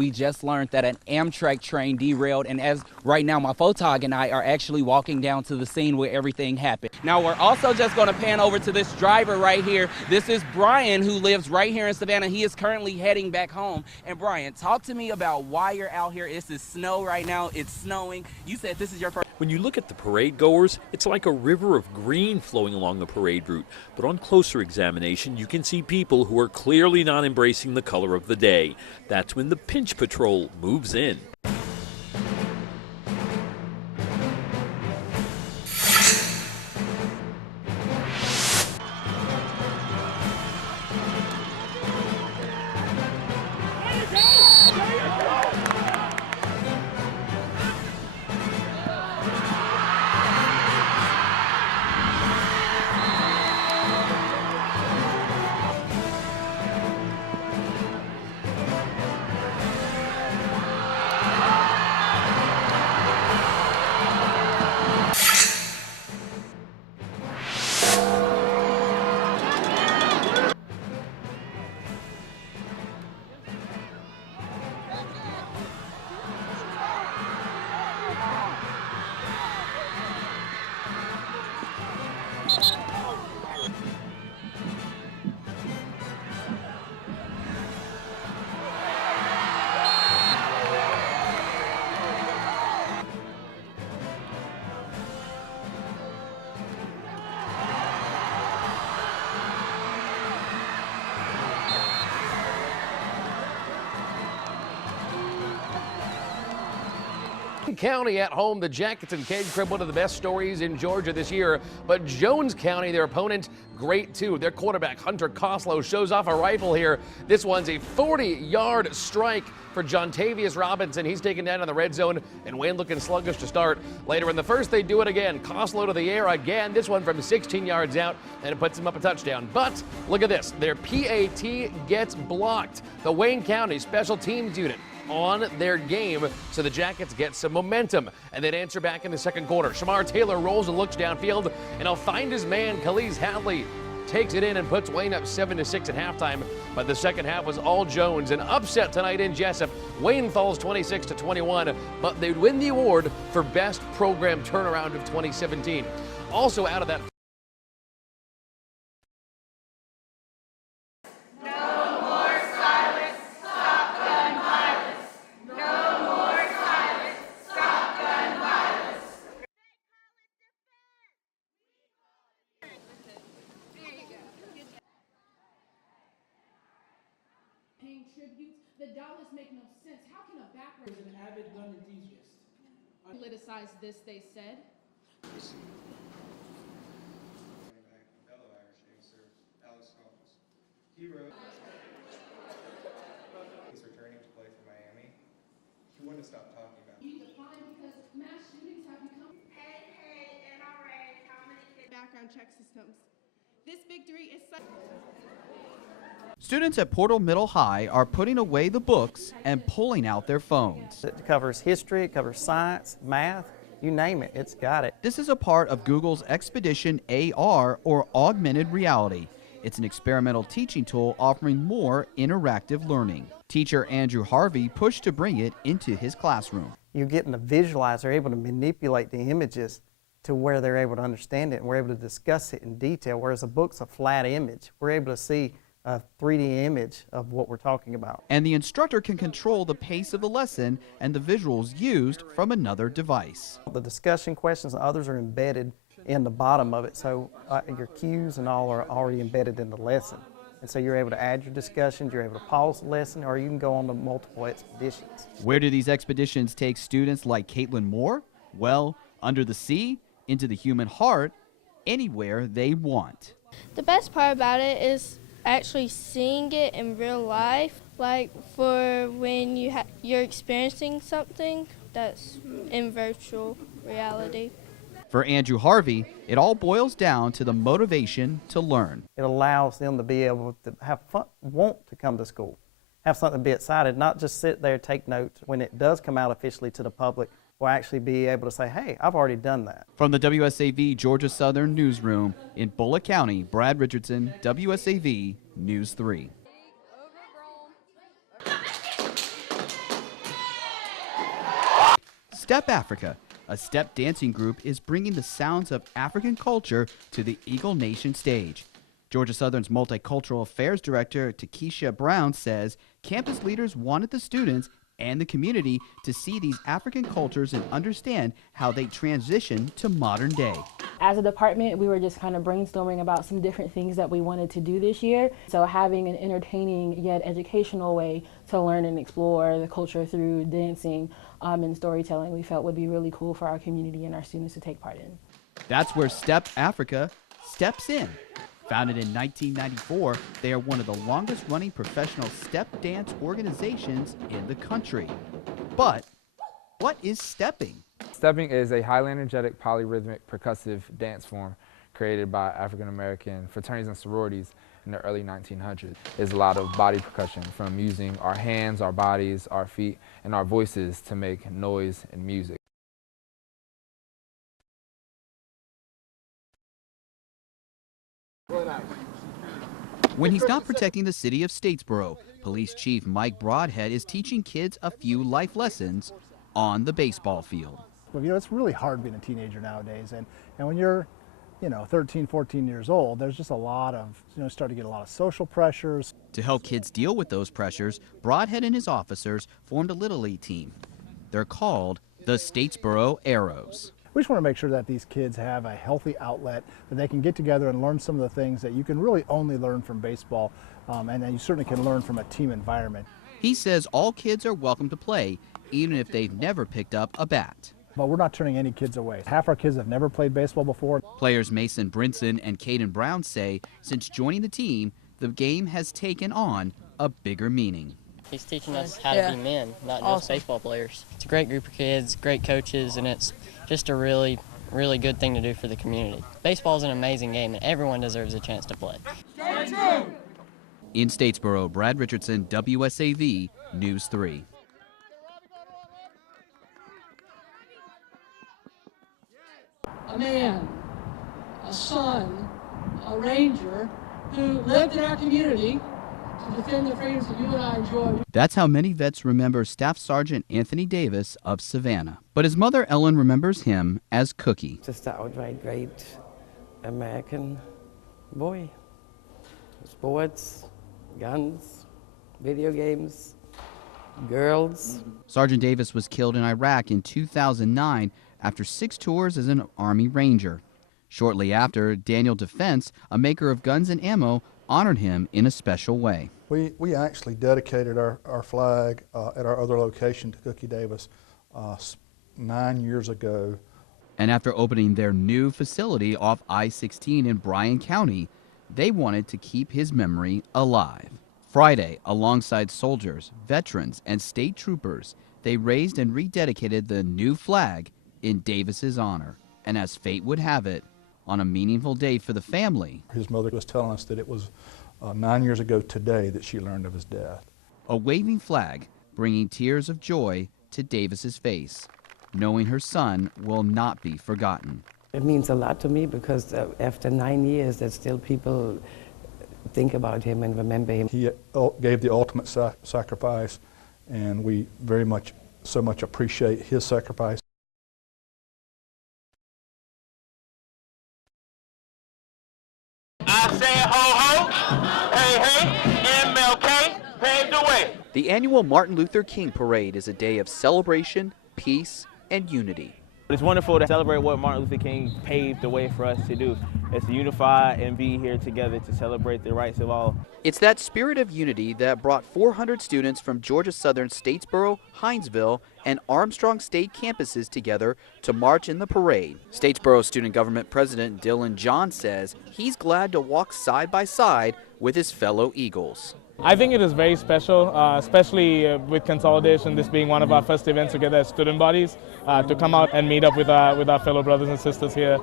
We just learned that an Amtrak train derailed, and as right now, my photog and I are actually walking down to the scene where everything happened. Now, we're also just going to pan over to this driver right here. This is Brian, who lives right here in Savannah. He is currently heading back home. And Brian, talk to me about why you're out here. This is snow right now. It's snowing. You said this is your first. When you look at the parade goers, it's like a river of green flowing along the parade route. But on closer examination, you can see people who are clearly not embracing the color of the day. That's when the Pinch Patrol moves in. County at home, the Jackets and Cade Crib, one of the best stories in Georgia this year. But Jones County, their opponent, great too. Their quarterback, Hunter Koslow, shows off a rifle here. This one's a 40-yard strike for Jontavius Robinson. He's taken down in the red zone, and Wayne looking sluggish to start. Later in the first, they do it again. Koslow to the air again. This one from 16 yards out, and it puts him up a touchdown. But look at this. Their PAT gets blocked. The Wayne County Special Teams unit on their game, so the Jackets get some momentum, and then answer back in the second quarter. Shamar Taylor rolls and looks downfield, and he'll find his man. Khalid Hadley takes it in and puts Wayne up 7-6 at halftime, but the second half was all Jones. An upset tonight in Jessup. Wayne falls 26-21, but they'd win the award for Best Program Turnaround of 2017. Also out of that tributes. The dollars make no sense. How can a background is an avid gun enthusiast? Politicize this, they said. Fellow Irish gangster Alex Combs. He wrote, he's returning to play for Miami. He wouldn't stop talking about it. You define because mass shootings have become. Hey, NRA, how many background check systems? This victory is such. Students at Portal Middle High are putting away the books and pulling out their phones. It covers history, it covers science, math, you name it, it's got it. This is a part of Google's Expedition AR, or augmented reality. It's an experimental teaching tool offering more interactive learning. Teacher Andrew Harvey pushed to bring it into his classroom. You're getting to visualize, they're able to manipulate the images to where they're able to understand it, and we're able to discuss it in detail, whereas a book's a flat image. We're able to see a 3D image of what we're talking about. And the instructor can control the pace of the lesson and the visuals used from another device. The discussion questions and others are embedded in the bottom of it, so your cues and all are already embedded in the lesson. And so you're able to add your discussions, you're able to pause the lesson, or you can go on to multiple expeditions. Where do these expeditions take students like Caitlin Moore? Well, under the sea, into the human heart, anywhere they want. The best part about it is actually seeing it in real life, like for when you're experiencing something that's in virtual reality. For Andrew Harvey, it all boils down to the motivation to learn. It allows them to be able to have fun, want to come to school, have something to be excited, not just sit there, take notes. When it does come out officially to the public, we'll actually be able to say, hey, I've already done that. From the WSAV Georgia Southern Newsroom in Bullitt County, Brad Richardson, WSAV News 3. Step Africa, a step dancing group, is bringing the sounds of African culture to the Eagle Nation stage. Georgia Southern's Multicultural Affairs Director, Takesha Brown, says campus leaders wanted the students and the community to see these African cultures and understand how they transition to modern day. As a department, we were just kind of brainstorming about some different things that we wanted to do this year. So having an entertaining yet educational way to learn and explore the culture through dancing and storytelling, we felt would be really cool for our community and our students to take part in. That's where Step Africa steps in. Founded in 1994, they are one of the longest-running professional step dance organizations in the country. But what is stepping? Stepping is a highly energetic, polyrhythmic, percussive dance form created by African-American fraternities and sororities in the early 1900s. There's a lot of body percussion, from using our hands, our bodies, our feet, and our voices to make noise and music. When he's not protecting the city of Statesboro, Police Chief Mike Broadhead is teaching kids a few life lessons on the baseball field. Well, it's really hard being a teenager nowadays, and when you're 13, 14 years old, there's just a lot of, start to get a lot of social pressures. To help kids deal with those pressures, Broadhead and his officers formed a Little League team. They're called the Statesboro Arrows. We just want to make sure that these kids have a healthy outlet, that they can get together and learn some of the things that you can really only learn from baseball, and that you certainly can learn from a team environment. He says all kids are welcome to play, even if they've never picked up a bat. But we're not turning any kids away. Half our kids have never played baseball before. Players Mason Brinson and Caden Brown say since joining the team, the game has taken on a bigger meaning. He's teaching us how to be men, not just baseball players. It's a great group of kids, great coaches, and it's just a really, really good thing to do for the community. Baseball is an amazing game, and everyone deserves a chance to play. In Statesboro, Brad Richardson, WSAV News 3. A man, a son, a ranger who lived in our community to defend the freedoms that you and I enjoy. That's how many vets remember Staff Sergeant Anthony Davis of Savannah. But his mother Ellen remembers him as Cookie. Just an outright great American boy. Sports, guns, video games, girls. Sergeant Davis was killed in Iraq in 2009 after 6 tours as an Army Ranger. Shortly after, Daniel Defense, a maker of guns and ammo, honored him in a special way. We actually dedicated our flag at our other location to Cookie Davis 9 years ago. And after opening their new facility off I-16 in Bryan County, they wanted to keep his memory alive. Friday, alongside soldiers, veterans, and state troopers, they raised and rededicated the new flag in Davis's honor. And as fate would have it, on a meaningful day for the family, his mother was telling us that it was 9 years ago today that she learned of his death. A waving flag bringing tears of joy to Davis's face, knowing her son will not be forgotten. It means a lot to me because after 9 years, that still people think about him and remember him. He gave the ultimate sacrifice, and we so much appreciate his sacrifice. I say ho ho, hey hey, MLK paved the way. The annual Martin Luther King Parade is a day of celebration, peace, and unity. It's wonderful to celebrate what Martin Luther King paved the way for us to do. It's to unify and be here together to celebrate the rights of all. It's that spirit of unity that brought 400 students from Georgia Southern Statesboro, Hinesville, and Armstrong State campuses together to march in the parade. Statesboro Student Government President Dylan John says he's glad to walk side by side with his fellow Eagles. I think it is very special, especially with consolidation, this being one of our first events together as student bodies, to come out and meet up with our fellow brothers and sisters here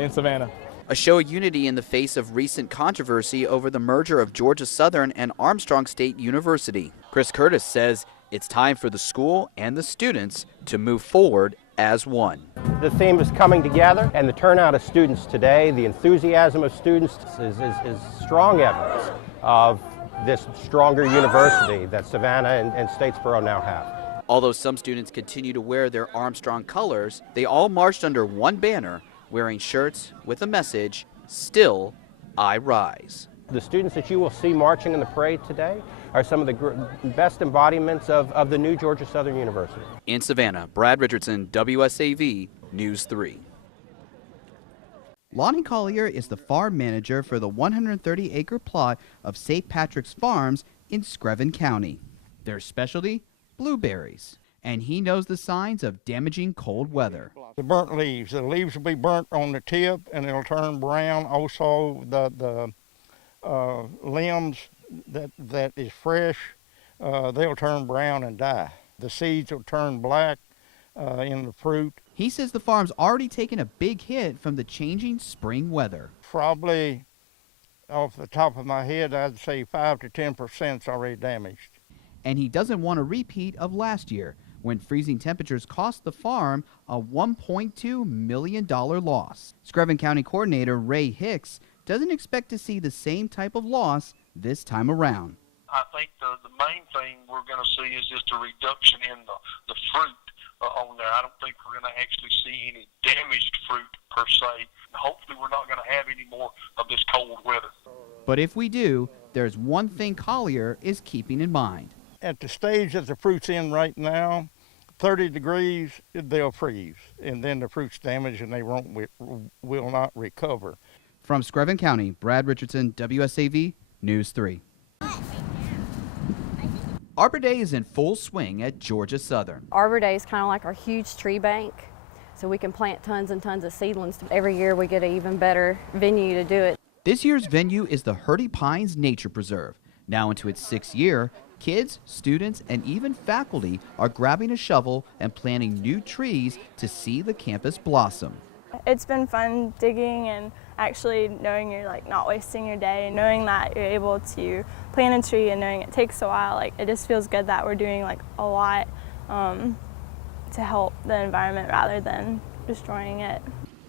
in Savannah. A show of unity in the face of recent controversy over the merger of Georgia Southern and Armstrong State University. Chris Curtis says it's time for the school and the students to move forward as one. The theme is coming together, and the turnout of students today, the enthusiasm of students is strong evidence of this stronger university that Savannah and Statesboro now have. Although some students continue to wear their Armstrong colors, they all marched under one banner, wearing shirts with a message, "Still, I rise." The students that you will see marching in the parade today are some of the best embodiments of the new Georgia Southern University. In Savannah, Brad Richardson, WSAV News 3. Lonnie Collier is the farm manager for the 130-acre plot of St. Patrick's Farms in Screven County. Their specialty, blueberries. And he knows the signs of damaging cold weather. The burnt leaves. The leaves will be burnt on the tip and it'll turn brown. Also, the limbs that is fresh, they'll turn brown and die. The seeds will turn black in the fruit. He says the farm's already taken a big hit from the changing spring weather. Probably, off the top of my head, I'd say 5 to 10% is already damaged. And he doesn't want a repeat of last year, when freezing temperatures cost the farm a $1.2 million loss. Screven County Coordinator Ray Hicks doesn't expect to see the same type of loss this time around. I think the main thing we're going to see is just a reduction in the fruit on there. I don't think we're going to actually see any damaged fruit per se. Hopefully we're not going to have any more of this cold weather. But if we do, there's one thing Collier is keeping in mind. At the stage that the fruit's in right now, 30 degrees, they'll freeze, and then the fruit's damaged and they will not recover. From Screven County, Brad Richardson, WSAV News 3. Arbor Day is in full swing at Georgia Southern. Arbor Day is kind of like our huge tree bank, so we can plant tons and tons of seedlings. Every year we get an even better venue to do it. This year's venue is the Hurdy Pines Nature Preserve. Now into its 6th year, kids, students, and even faculty are grabbing a shovel and planting new trees to see the campus blossom. It's been fun digging and actually knowing you're not wasting your day, and knowing that you're able to plant a tree and knowing it takes a while. It just feels good that we're doing a lot to help the environment rather than destroying it.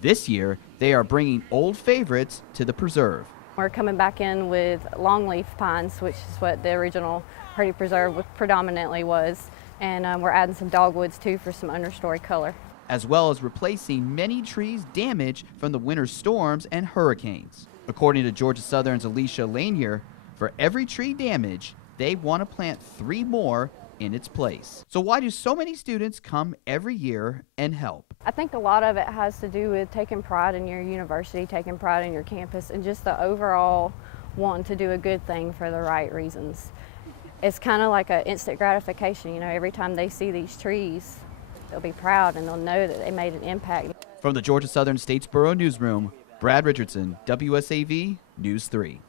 This year, they are bringing old favorites to the preserve. We're coming back in with longleaf pines, which is what the original Hurdy Preserve predominantly was, and we're adding some dogwoods too for some understory color, as well as replacing many trees damaged from the winter storms and hurricanes. According to Georgia Southern's Alicia Lanier, for every tree damaged, they want to plant 3 more in its place. So why do so many students come every year and help? I think a lot of it has to do with taking pride in your university, taking pride in your campus, and just the overall wanting to do a good thing for the right reasons. It's kind of like an instant gratification, every time they see these trees, they'll be proud and they'll know that they made an impact. From the Georgia Southern Statesboro Newsroom, Brad Richardson, WSAV News 3.